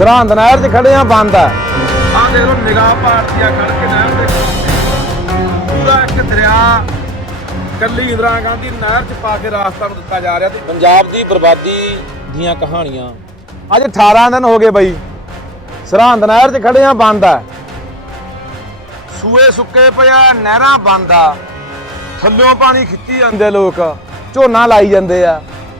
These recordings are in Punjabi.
ਸਰਹੰਦ ਨਹਿਰ 'ਚ ਖੜੇ ਆ ਬੰਦ ਆ ਆ ਦੇਖ ਲਓ ਨਿਗਾਹ ਭਾਰਤੀਆ ਖੜ ਕੇ ਨਹਿਰ ਦੇ ਪੂਰਾ ਇੱਕ ਦਰਿਆ ਕੱਲੀ ਇੰਦਰਾ ਗਾਂਧੀ ਨਹਿਰ 'ਚ ਪਾ ਕੇ ਰਾਸਤਾ ਨੂੰ ਦਿੱਤਾ ਜਾ ਰਿਹਾ ਤੇ ਪੰਜਾਬ ਦੀ ਬਰਬਾਦੀ ਦੀਆਂ ਕਹਾਣੀਆਂ। ਅੱਜ 18 ਦਿਨ ਹੋ ਗਏ ਬਈ। ਸਰਹੰਦ ਨਹਿਰ 'ਚ ਖੜੇ ਆ ਬੰਦ ਆ ਸੂਏ ਸੁੱਕੇ ਪਿਆ ਨਹਿਰਾਂ ਬੰਦ ਆ। ਥੱਲਿਓਂ ਪਾਣੀ ਖਿੱਚੀ ਜਾਂਦੇ ਲੋਕ। ਝੋਨਾ ਲਾਈ ਜਾਂਦੇ ਆ।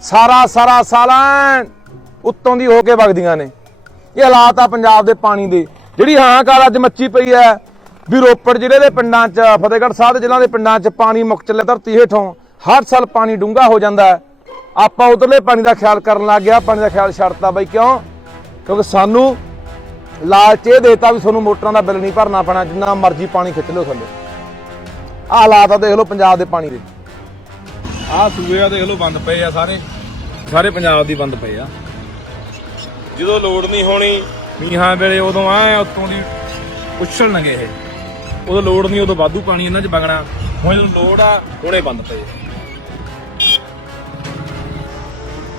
ਸਾਰਾ ਸਾਰਾ ਸਾਲਾਂ ਉੱਤੋਂ ਦੀ ਹੋ ਕੇ ਵਗਦੀਆਂ ਨੇ। ਇਹ ਹਾਲਾਤ ਆ ਪੰਜਾਬ ਦੇ ਪਾਣੀ ਦੇ। ਜਿਹੜੀ ਹਾਹਾਕਾਰ ਅੱਜ ਮੱਚੀ ਪਈ ਹੈ ਵੀ ਰੋਪੜ ਜ਼ਿਲ੍ਹੇ ਦੇ ਪਿੰਡਾਂ 'ਚ, ਫਤਿਹਗੜ੍ਹ ਸਾਹਿਬ ਦੇ ਜ਼ਿਲ੍ਹਾ ਦੇ ਪਿੰਡਾਂ 'ਚ ਪਾਣੀ ਮੁੱਕ ਚੱਲੇ ਧਰਤੀ ਹੇਠੋਂ ਹਰ ਸਾਲ ਪਾਣੀ ਡੂੰਘਾ ਹੋ ਜਾਂਦਾ ਆਪਾਂ ਉਧਰਲੇ ਪਾਣੀ ਦਾ ਖਿਆਲ ਕਰਨ ਲੱਗ ਗਿਆ, ਪਾਣੀ ਦਾ ਖਿਆਲ ਛੱਡਤਾ ਬਈ ਕਿਉਂ? ਕਿਉਂਕਿ ਸਾਨੂੰ ਲਾਲਚ ਇਹ ਦੇਤਾ ਵੀ ਤੁਹਾਨੂੰ ਮੋਟਰਾਂ ਦਾ ਬਿੱਲ ਨਹੀਂ ਭਰਨਾ ਪੈਣਾ, ਜਿੰਨਾ ਮਰਜ਼ੀ ਪਾਣੀ ਖਿੱਚ ਲਓ ਥੱਲੇ। ਆਹ ਹਾਲਾਤ ਆ ਦੇਖ ਲਓ ਪੰਜਾਬ ਦੇ ਪਾਣੀ ਦੇ। ਆਹ ਸੂਏ ਆ ਦੇਖ ਲਓ, ਬੰਦ ਪਏ ਆ ਸਾਰੇ। ਸਾਰੇ ਪੰਜਾਬ ਦੀ ਬੰਦ ਪਏ ਆ। ਜਦੋਂ ਲੋੜ ਨਹੀਂ ਹੋਣੀ ਮੀਂਹਾਂ ਵੇਲੇ ਉਦੋਂ ਆ ਉਤੋਂ ਦੀ ਉਛਲਣਗੇ ਇਹ। ਉਦੋਂ ਲੋੜ ਨਹੀਂ ਉਦੋਂ ਵਾਧੂ ਪਾਣੀ ਇਹਨਾਂ 'ਚ ਵਗਣਾ। ਹੁਣ ਜਦੋਂ ਲੋੜ ਆ ਹੁਣੇ ਬੰਦ ਪਏ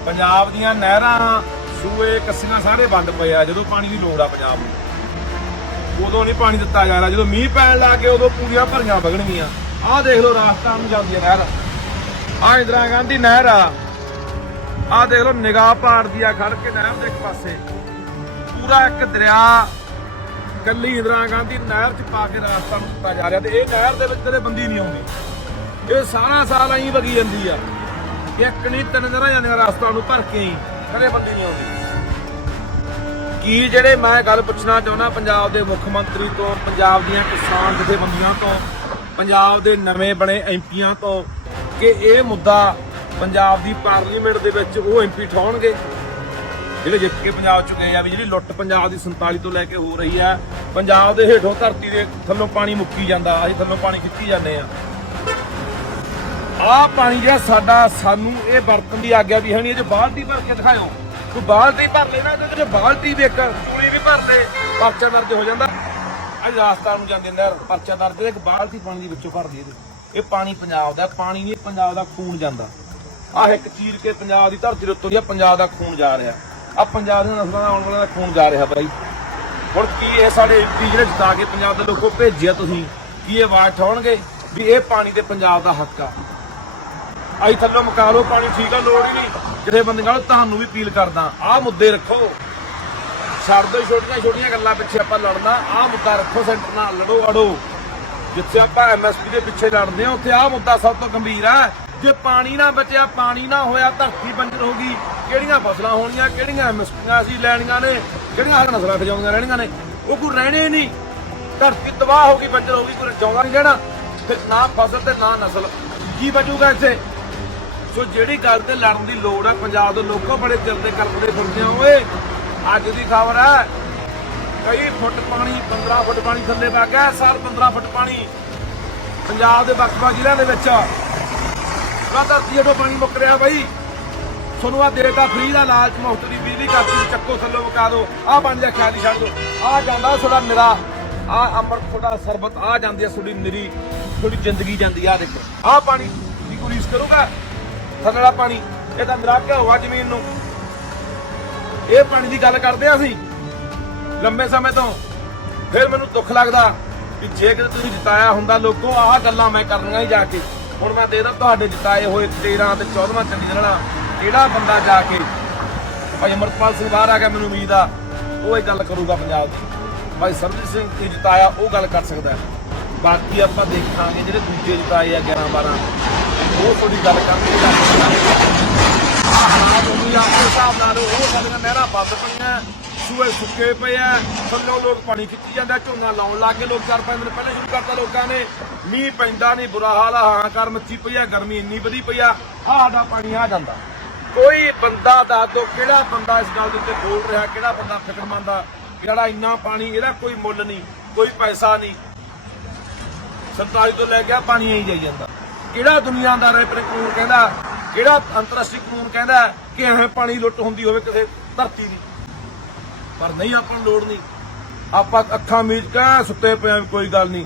ਪੰਜਾਬ ਦੀਆਂ ਨਹਿਰਾਂ ਸੂਏ ਕੱਸੀਆਂ ਸਾਰੇ ਬੰਦ ਪਏ ਆ ਜਦੋਂ ਪਾਣੀ ਦੀ ਲੋੜ ਆ ਪੰਜਾਬ ਨੂੰ। ਉਦੋਂ ਨਹੀਂ ਪਾਣੀ ਦਿੱਤਾ ਜਾ ਰਿਹਾ। ਜਦੋਂ ਮੀਂਹ ਪੈਣ ਲੱਗ ਗਏ ਉਦੋਂ ਪੂਰੀਆਂ ਭਰੀਆਂ ਵਗਣਗੀਆਂ। ਆਹ ਦੇਖ ਲਓ ਰਾਜਸਥਾਨ ਨੂੰ ਜਾਂਦੀ ਹੈ ਨਹਿਰ। ਆ ਇੰਦਰਾ ਗਾਂਧੀ ਨਹਿਰ ਆ। ਆ ਦੇਖ ਲਓ, ਨਿਗਾਹ ਪਾੜਦੀ ਆ ਖੜ ਕੇ ਨਹਿਰ ਦੇ ਇੱਕ ਪਾਸੇ। ਪੂਰਾ ਇੱਕ ਦਰਿਆ ਕੱਲੀ ਇੰਦਰਾ ਗਾਂਧੀ ਨਹਿਰ 'ਚ ਪਾ ਕੇ ਰਾਸਤਾ ਨੂੰ ਦਿੱਤਾ ਜਾ ਰਿਹਾ ਤੇ ਇਹ ਨਹਿਰ ਦੇ ਵਿੱਚ ਕਦੇ ਬੰਦੀ ਨਹੀਂ ਆਉਂਦੀ। ਇਹ ਸਾਰਾ ਸਾਲ ਐਂ ਵਗੀ ਜਾਂਦੀ ਆ ਇੱਕ ਨਹੀਂ, ਤਿੰਨ ਦਿਨਾਂ ਜਾਂਦੀਆਂ ਰਾਸਤਾ ਨੂੰ ਭਰ ਕੇ ਹੀ ਕਦੇ ਬੰਦੀ ਨਹੀਂ ਆਉਂਦੀ। ਕੀ ਜਿਹੜੇ ਮੈਂ ਗੱਲ ਪੁੱਛਣਾ ਚਾਹੁੰਦਾ, ਪੰਜਾਬ ਦੇ ਮੁੱਖ ਮੰਤਰੀ ਤੋਂ, ਪੰਜਾਬ ਦੀਆਂ ਕਿਸਾਨ ਜਥੇਬੰਦੀਆਂ ਤੋਂ, ਪੰਜਾਬ ਦੇ ਨਵੇਂ ਬਣੇ ਐਮਪੀਆਂ ਤੋਂ, ਕਿ ਇਹ ਮੁੱਦਾ ਪੰਜਾਬ ਦੀ ਪਾਰਲੀਮੈਂਟ ਦੇ ਵਿੱਚ ਉਹ ਐਮਪੀ ਠਾਉਣਗੇ। ਜਿਹੜੇ ਜਿੱਤ ਕੇ ਪੰਜਾਬ ਚ ਗਏ ਆ ਵੀ ਜਿਹੜੀ ਲੁੱਟ ਪੰਜਾਬ ਦੀ 47 ਤੋਂ ਲੈ ਕੇ ਹੋ ਰਹੀ ਆ, ਪੰਜਾਬ ਦੇ ਹੇਠੋਂ ਧਰਤੀ ਦੇ ਥੱਲੋਂ ਪਾਣੀ ਮੁੱਕੀ ਜਾਂਦਾ, ਅਸੀਂ ਥੱਲੋਂ ਪਾਣੀ ਖਿੱਚੀ ਜਾਂਦੇ ਆ। ਆਹ ਪਾਣੀ ਜਿਹੜਾ ਸਾਡਾ, ਸਾਨੂੰ ਇਹ ਵਰਤਨ ਦੀ ਆਗਿਆ ਵੀ ਹੈ ਨਹੀਂ, ਇਹ ਚ ਬਾਲਟੀ ਭਰ ਕੇ ਦਿਖਾਇਓ। ਤੂੰ ਬਾਲਟੀ ਭਰ ਲੈਣਾ ਇਹਦੇ ਵਿੱਚ ਬਾਲਟੀ ਵੀ ਇੱਕ ਚੂੜੀ ਵੀ ਭਰ ਦੇ ਪਰਚਾ ਦਰਜ ਹੋ ਜਾਂਦਾ। ਅੱਜ ਰਾਸਤਾ ਨੂੰ ਜਾਂਦੇ ਨਹਿਰ, ਪਰਚਾ ਦਰਜ, ਇੱਕ ਬਾਲਟੀ ਪਾਣੀ ਦੇ ਵਿੱਚੋਂ ਭਰ ਦੀ ਇਹਦੇ। ਇਹ ਪਾਣੀ ਪੰਜਾਬ ਦਾ, ਪਾਣੀ ਨਹੀਂ ਪੰਜਾਬ ਦਾ ਖੂਨ ਜਾਂਦਾ। ਆਹ ਇੱਕ ਚੀਰ ਕੇ ਪੰਜਾਬ ਦੀ ਧਰਤੀ ਦੇ ਉੱਤੋਂ ਦੀ ਆਹ ਪੰਜਾਬ ਦਾ ਖੂਨ ਜਾ ਰਿਹਾ। ਆ ਪੰਜਾਬ ਦੀਆਂ ਨਸਲਾਂ ਦਾ ਆਉਣ ਵਾਲਾ ਦਾ ਖੂਨ ਜਾ ਰਿਹਾ ਬਾਈ। ਹੁਣ ਕੀ ਇਹ ਸਾਡੇ ਐਮਪੀ ਜਿਹੜੇ ਜਿਤਾ ਕੇ ਪੰਜਾਬ ਦੇ ਲੋਕੋ ਭੇਜਿਆ ਤੁਸੀਂ, ਕੀ ਇਹ ਆਵਾਜ਼ ਠਾਉਣਗੇ ਵੀ ਇਹ ਪਾਣੀ ਤੇ ਪੰਜਾਬ ਦਾ ਹੱਕ ਆ? ਆਈ ਥੱਲੋਂ ਮੁਕਾ ਲਓ, ਪਾਣੀ ਠੀਕ ਆ, ਲੋੜ ਹੀ ਨਹੀਂ। ਜਿਹੜੇ ਬੰਦੀਆਂ ਨੂੰ ਤੁਹਾਨੂੰ ਵੀ ਅਪੀਲ ਕਰਦਾ, ਆਹ ਮੁੱਦੇ ਰੱਖੋ। ਛੱਡ ਦਿਓ ਛੋਟੀਆਂ ਛੋਟੀਆਂ ਗੱਲਾਂ ਪਿੱਛੇ ਆਪਾਂ ਲੜਨਾ, ਆਹ ਮੁੱਦਾ ਰੱਖੋ ਸੈਂਟਰ ਨਾਲ, ਲੜੋ ਅੜੋ। ਜਿੱਥੇ ਆਪਾਂ ਐਮਐਸਪੀ ਦੇ ਪਿੱਛੇ ਲੜਦੇ ਆ ਉੱਥੇ ਆਹ ਮੁੱਦਾ ਸਭ ਤੋਂ ਗੰਭੀਰ ਆ। ਜੇ ਪਾਣੀ ਨਾ ਬਚਿਆ, ਪਾਣੀ ਨਾ ਹੋਇਆ, ਧਰਤੀ ਬੰਜਰ ਹੋ ਗਈ। ਕਿਹੜੀਆਂ ਫਸਲਾਂ ਹੋਣੀਆਂ, ਕਿਹੜੀਆਂ ਐਮਐਸਪੀਆਂ ਅਸੀਂ ਲੈਣੀਆਂ ਨੇ, ਕਿਹੜੀਆਂ ਨਸਲਾਂ ਖਜਾਉਂਦੀਆਂ ਰਹਿਣੀਆਂ ਨੇ, ਉਹ ਕੋਈ ਰਹਿਣੇ ਨਹੀਂ। ਧਰਤੀ ਤਬਾਹ ਹੋ ਗਈ, ਬੰਜਰ ਹੋ ਗਈ, ਕੋਈ ਰਜਾਉਂਦਾ ਨਹੀਂ ਰਹਿਣਾ। ਫਿਰ ਨਾ ਫਸਲ ਤੇ ਨਾ ਨਸਲ। ਕੀ ਬਚੂਗਾ ਇੱਥੇ? ਸੋ ਜਿਹੜੀ ਗੱਲ ਤੇ ਲੜਨ ਦੀ ਲੋੜ ਹੈ ਪੰਜਾਬ ਦੇ ਲੋਕੋ ਬੜੇ ਦਿਲ ਦੇ ਕਰਦੇ ਫਿਰਦੇ ਆ ਓਏ। ਅੱਜ ਦੀ ਖਬਰ ਹੈ ਕਈ ਫੁੱਟ ਪਾਣੀ 15 ਫੁੱਟ ਪਾਣੀ ਥੱਲੇ ਵਗ ਗਿਆ ਸਾਲ 15 ਫੁੱਟ ਪਾਣੀ। ਪੰਜਾਬ ਦੇ ਵੱਖ-ਵੱਖ ਜ਼ਿਲ੍ਹਿਆਂ ਦੇ ਵਿੱਚ। ਮੈਂ ਧਰਤੀ ਜਦੋਂ ਪਾਣੀ ਮੁੱਕ ਰਿਹਾ ਬਾਈ। ਤੁਹਾਨੂੰ ਆ ਦੇਤਾ ਫ੍ਰੀ ਦਾ ਲਾਲਚ ਮੁਫਤ ਦੀ ਬਿਜਲੀ ਕਰਤੀ ਚੱਕੋ ਥੱਲੋਂ ਮੁਕਾ ਦਿਓ। ਆਹ ਪਾਣੀ ਦਾ ਖਿਆਲ ਛੱਡ ਦਿਓ। ਆਹ ਜਾਂਦਾ ਤੁਹਾਡਾ ਨਿਰਾ। ਆਹ ਅੰਮ੍ਰਿਤ ਤੁਹਾਡਾ ਸਰਬਤ ਆ ਜਾਂਦੀ ਆ ਤੁਹਾਡੀ ਨਿਰੀ। ਤੁਹਾਡੀ ਜ਼ਿੰਦਗੀ ਜਾਂਦੀ ਆ ਦੇਖੋ। ਆਹ ਪਾਣੀ ਦੀ ਗੁਰੀਸ ਕਰੂਗਾ। ਥੱਲੜਾ ਪਾਣੀ, ਇਹ ਤਾਂ ਨਿਰਾ ਕੇ ਜ਼ਮੀਨ ਨੂੰ। ਇਹ ਪਾਣੀ ਦੀ ਗੱਲ ਕਰਦੇ ਆ ਅਸੀਂ। ਲੰਬੇ ਸਮੇਂ ਤੋਂ। ਫਿਰ ਮੈਨੂੰ ਦੁੱਖ ਲੱਗਦਾ ਕਿ ਜੇ ਕਿਤੇ ਤੁਸੀਂ ਜਿਤਾਇਆ ਹੁੰਦਾ ਲੋਕੋ, ਆਹ ਗੱਲਾਂ ਮੈਂ ਕਰਨੀਆਂ ਹੀ ਜਾ ਕੇ। ਹੁਣ ਮੈਂ ਦੇ ਤੁਹਾਡੇ ਜਿਤਾਏ ਹੋਏ 13 ਤੇ 14ਵਾਂ ਚੰਡੀਗੜ੍ਹ ਵਾਲਾ। ਕਿਹੜਾ ਬੰਦਾ ਜਾ ਕੇ ਭਾਈ ਅਮਰਪਾਲ ਸਿੰਘ ਬਾਹਰ ਆ ਗਿਆ, ਮੈਨੂੰ ਉਮੀਦ ਆ, ਉਹ ਇਹ ਗੱਲ ਕਰੂਗਾ ਪੰਜਾਬ ਦੀ। ਭਾਈ ਸਰਬਜੀਤ ਸਿੰਘ ਕੀ ਜਿਤਾਇਆ, ਉਹ ਗੱਲ ਕਰ ਸਕਦਾ ਬਾਕੀ ਆਪਾਂ ਦੇਖਾਂਗੇ ਜਿਹੜੇ ਦੂਜੇ ਜਿਤਾਏ ਆ 11 12 ਉਹ ਥੋੜੀ ਗੱਲ ਕਰਨਗੇ ਹਾਲਾਤ ਉਹ ਵੀ ਆਪਣੇ ਹਿਸਾਬ ਨਾਲ ਉਹ ਸਾਡੀਆਂ ਨਹਿਰਾਂ ਬੰਦ ਪਈਆਂ। ਸੂਏ ਸੁੱਕੇ ਪਏ ਆ, ਥੱਲੋਂ ਲੋਕ ਪਾਣੀ ਖਿੱਚੀ ਜਾਂਦਾ, ਝੋਨਾ ਲਾਉਣ ਲੱਗ ਗਏ ਲੋਕ ਚਾਰ ਪੰਜ ਦਿਨ ਪਹਿਲਾਂ ਸ਼ੁਰੂ ਕਰਤਾ ਲੋਕਾਂ ਨੇ। ਮੀਂਹ ਪੈਂਦਾ ਨਹੀਂ ਬੁਰਾ ਹਾਲ ਆ ਹਾਂਕਾਰ ਮੱਚੀ ਪਈ ਆ, ਗਰਮੀ ਇੰਨੀ ਵਧੀ ਪਈ ਆ, ਆਹ ਦਾ ਪਾਣੀ ਆ ਜਾਂਦਾ। ਕੋਈ ਬੰਦਾ ਦੱਸ ਦੋ ਕਿਹੜਾ ਬੰਦਾ ਇਸ ਗੱਲ ਦੇ ਉੱਤੇ ਬੋਲ ਰਿਹਾ, ਕਿਹੜਾ ਬੰਦਾ ਫਿਕਰਮੰਦ ਆ ਜਿਹੜਾ ਇੰਨਾ ਪਾਣੀ, ਇਹਦਾ ਕੋਈ ਮੁੱਲ ਨਹੀਂ ਕੋਈ ਪੈਸਾ ਨਹੀਂ ਸਰਕਾਰੀ ਤੋਂ ਲੈ ਕੇ ਪਾਣੀ ਆਈ ਜਾਈ ਜਾਂਦਾ। ਕਿਹੜਾ ਦੁਨੀਆਦਾਰ ਆਪਣੇ ਕਾਨੂੰਨ ਕਹਿੰਦਾ, ਕਿਹੜਾ ਅੰਤਰਰਾਸ਼ਟਰੀ ਕਾਨੂੰਨ ਕਹਿੰਦਾ ਕਿ ਐਵੇਂ ਪਾਣੀ ਲੁੱਟ ਹੁੰਦੀ ਹੋਵੇ ਕਿਸੇ ਧਰਤੀ ਦੀ। ਪਰ ਨਹੀਂ ਆਪਾਂ ਨੂੰ ਲੋੜ ਨਹੀਂ। ਆਪਾਂ ਅੱਖਾਂ ਮੀਚ ਕੇ ਸੁੱਤੇ ਪਿਆ ਕੋਈ ਗੱਲ ਨਹੀਂ।